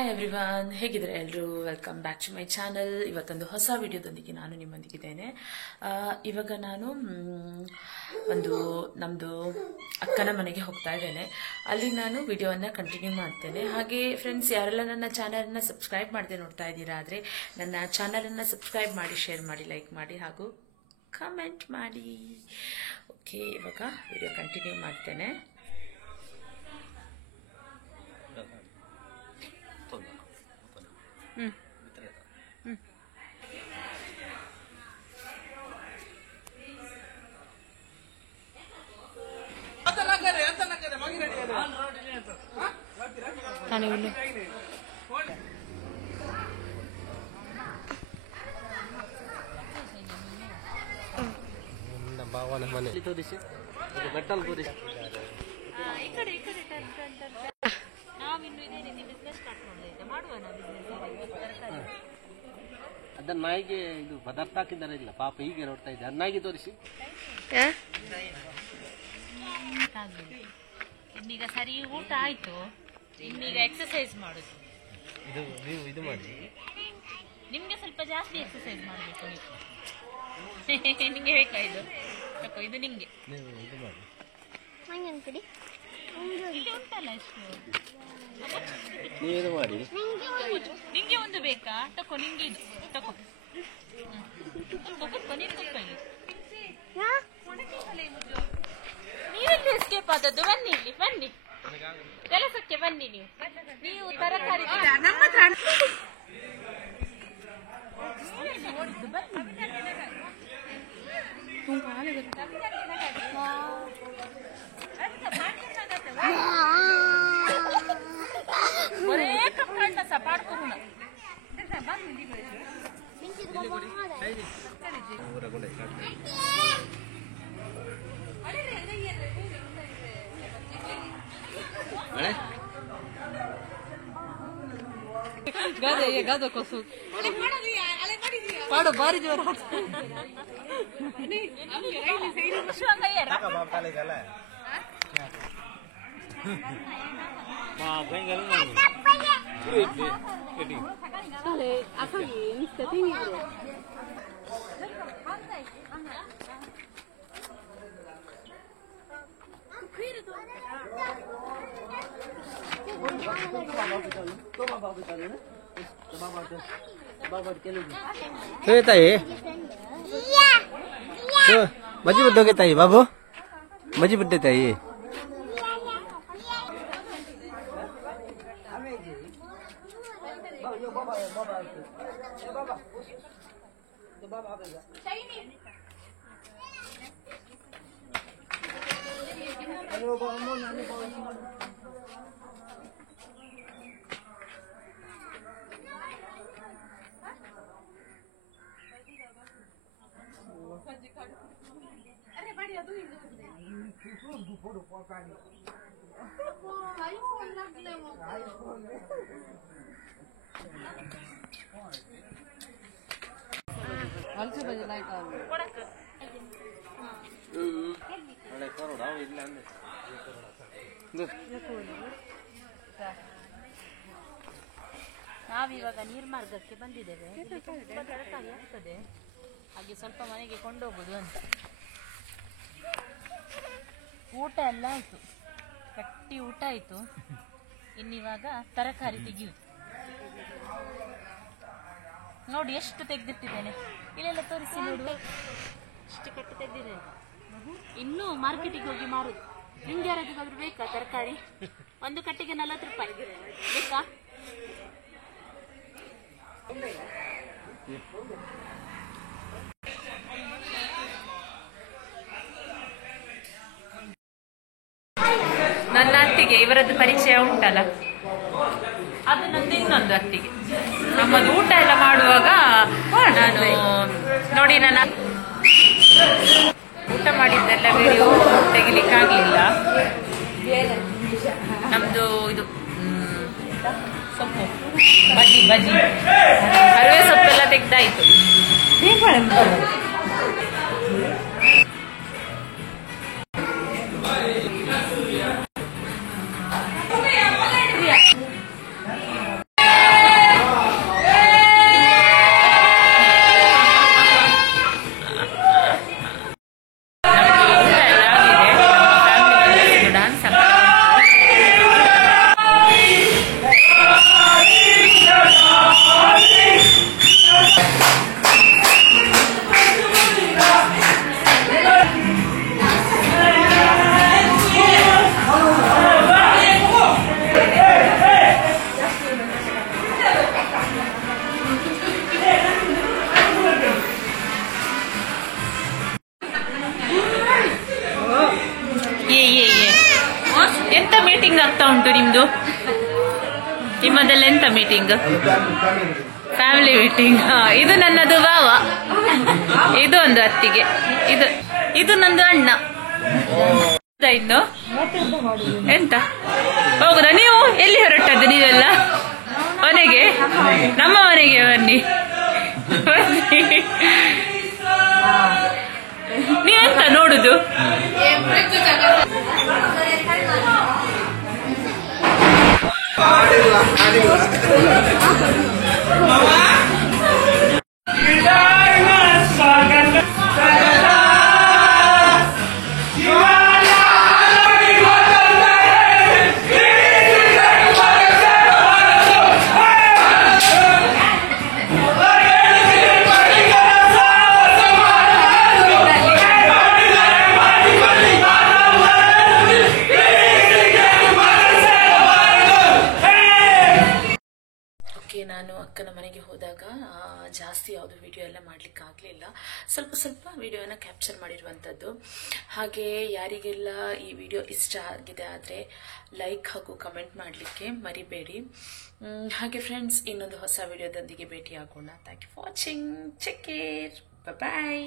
Hi everyone, ಹೇಗಿದ್ರೆ ಎಲ್ಲರೂ? Welcome back to my channel. ಇವತ್ತೊಂದು ಹೊಸ ವಿಡಿಯೋದೊಂದಿಗೆ ನಾನು ನಿಮ್ಮೊಂದಿಗಿದ್ದೇನೆ. ಇವಾಗ ನಾನು ನಮ್ಮದು ಅಕ್ಕನ ಮನೆಗೆ ಹೋಗ್ತಾ ಇದ್ದೇನೆ. ಅಲ್ಲಿ ನಾನು ವಿಡಿಯೋವನ್ನು ಕಂಟಿನ್ಯೂ ಮಾಡ್ತೇನೆ. ಹಾಗೆ ಫ್ರೆಂಡ್ಸ್, ಯಾರೆಲ್ಲ ನನ್ನ ಚಾನಲನ್ನು ಸಬ್ಸ್ಕ್ರೈಬ್ ಮಾಡದೆ ನೋಡ್ತಾ ಇದ್ದೀರಾ ಆದರೆ ನನ್ನ ಚಾನಲನ್ನು ಸಬ್ಸ್ಕ್ರೈಬ್ ಮಾಡಿ, ಶೇರ್ ಮಾಡಿ, ಲೈಕ್ ಮಾಡಿ ಹಾಗೂ ಕಮೆಂಟ್ ಮಾಡಿ. ಓಕೆ, ಇವಾಗ ವಿಡಿಯೋ ಕಂಟಿನ್ಯೂ ಮಾಡ್ತೇನೆ. ಅದನ್ನ ನಾಯಿಗೆ ಇದು ಪದಾರ್ಥ ಹಾಕಿದ್ದಾರೆ ಇಲ್ಲ ಪಾಪ ಹೀಗೆ ನೋಡ್ತಾ ಇದ್ದೆ. ನಾಯಿಗೆ ತೋರಿಸಿ. ಇನ್ನೀಗ ಸರಿ ಊಟ ಆಯ್ತು, ಇನ್ನೀಗ ಎಕ್ಸರ್ಸೈಸ್ ಮಾಡುದು. ನೀವು ಇದು ಮಾಡಿ, ನಿಮ್ಗೆ ಸ್ವಲ್ಪ ಜಾಸ್ತಿ ಎಕ್ಸರ್ಸೈಸ್ ಮಾಡಬೇಕು ನೀವು. ನಿಂಗೆ ಬೇಕಾ ಇದು? ತಕೋ, ಇದು ನಿಂಗೆ. ನೀವು ಇದು ಮಾಡಿ. ಇಲ್ಲಿ ಉಂಟಲ್ಲ ಇಷ್ಟು. ನೀವು ಇದು ಮಾಡಿ. ನಿಂಗೆ ಒಂದು ಬೇಕಾ? ತಕೋ, ನಿಂಗೆ ಇದು ತಕೋ. ಕುತ್ಕೋ, ನೀನು ಕುತ್ಕೊಳ್ಳಿ. ನೀವೆಲ್ಲಿ ಎಸ್ಕೇಪ್ ಆದದ್ದು? ಬನ್ನಿ ಇಲ್ಲಿ, ಬನ್ನಿ ಕೆಲಸಕ್ಕೆ ಬನ್ನಿ. ನೀವು ತರಕಾರಿ ಬರೇ ಕಪ್ಪಣ್ಣ ಸಪಾಡ್ಕೊಣ. ಗಾದ ಕೊಸು ಪಾಡು ಬಾರಿ ಜೋರ. ತಾಯಿ ಮಜ್ಜಿ ಬಿದ್ದೋಗೆ ತಾಯಿ, ಬಾಬು ಮಜ್ಜಿ ಬಿದ್ದೆ ತಾಯಿ. ನಾವಿವಾಗ ನೀರ್ಮಾರ್ಗಕ್ಕೆ ಬಂದಿದ್ದೇವೆ. ತುಂಬಾ ತರಕಾರಿ ಆಗ್ತದೆ, ಹಾಗೆ ಸ್ವಲ್ಪ ಮನೆಗೆ ಕೊಂಡೋಗುದು ಅಂತ. ಊಟ ಎಲ್ಲ ಆಯ್ತು, ಕಟ್ಟಿ ಊಟ ಆಯ್ತು. ಇನ್ನಿವಾಗ ತರಕಾರಿ ತೆಗೆಯುದು. ನೋಡಿ ಎಷ್ಟು ತೆಗೆದಿಟ್ಟಿದ್ದೇನೆ, ಇಲ್ಲೆಲ್ಲ ತೋರಿಸಿ ನೋಡುವ. ಎಷ್ಟು ಕಟ್ಟಿ ತೆಗೆದಿದ್ದೇನೆ. ಇನ್ನೂ ಮಾರ್ಕೆಟಿಗೆ ಹೋಗಿ ಮಾರುದು. ನಿಮ್ಗೆ ಯಾರಾದ್ರೂ ಬೇಕಾ ತರಕಾರಿ? ಒಂದು ಕಟ್ಟಿಗೆ 40 ರೂಪಾಯಿ ಬೇಕಾ? ನನ್ನ ಅತ್ತಿಗೆ ಇವರದ್ದು ಪರಿಚಯ ಉಂಟಲ್ಲ, ಅದು ನಂದು ಇನ್ನೊಂದು ಅತ್ತಿಗೆ. ನಮ್ಮದು ಊಟ ಎಲ್ಲ ಮಾಡುವಾಗ ನಾನು ನೋಡಿ, ನಾನು ಊಟ ಮಾಡಿದ್ದೆಲ್ಲ ವಿಡಿಯೋ ತೆಗಿಲಿಕ್ಕಾಗಲಿಲ್ಲ. ನಮ್ದು ಇದು ಸೊಪ್ಪು ಬಜ್ಜಿ ಹರಿವೆ ಸೊಪ್ಪೆಲ್ಲ ತೆಗ್ದಾಯ್ತು. ಮೀಟಿಂಗು ನಿಮ್ಮದೆಲ್ಲ ಎಂತ ಮೀಟಿಂಗ್? Family meeting. ಇದು ನನ್ನದು ಭಾವ, ಇದು ಒಂದು ಅತ್ತಿಗೆ, ಇದು ನಂದು ಅಣ್ಣ. ಇನ್ನು ಎಂತ ಹೋಗುದ? ನೀವು ಎಲ್ಲಿ ಹೊರಟದ್ದು ನೀವೆಲ್ಲ? ಮನೆಗೆ, ನಮ್ಮ ಮನೆಗೆ ಬನ್ನಿ. ನೀವೆಂತ ನೋಡುದು? ನಾನು ಅಕ್ಕನ ಮನೆಗೆ ಹೋದಾಗ ಜಾಸ್ತಿ ಯಾವುದು ವಿಡಿಯೋ ಎಲ್ಲ ಮಾಡ್ಲಿಕ್ಕೆ ಆಗಲಿಲ್ಲ. ಸ್ವಲ್ಪ ವಿಡಿಯೋನ ಕ್ಯಾಪ್ಚರ್ ಮಾಡಿರುವಂಥದ್ದು. ಹಾಗೆ ಯಾರಿಗೆಲ್ಲ ಈ ವಿಡಿಯೋ ಇಷ್ಟ ಆಗಿದೆ ಆದರೆ ಲೈಕ್ ಹಾಗೂ ಕಮೆಂಟ್ ಮಾಡಲಿಕ್ಕೆ ಮರಿಬೇಡಿ. ಹಾಗೆ ಫ್ರೆಂಡ್ಸ್, ಇನ್ನೊಂದು ಹೊಸ ವಿಡಿಯೋದೊಂದಿಗೆ ಭೇಟಿಯಾಗೋಣ. Thank you for watching. Take care. Bye.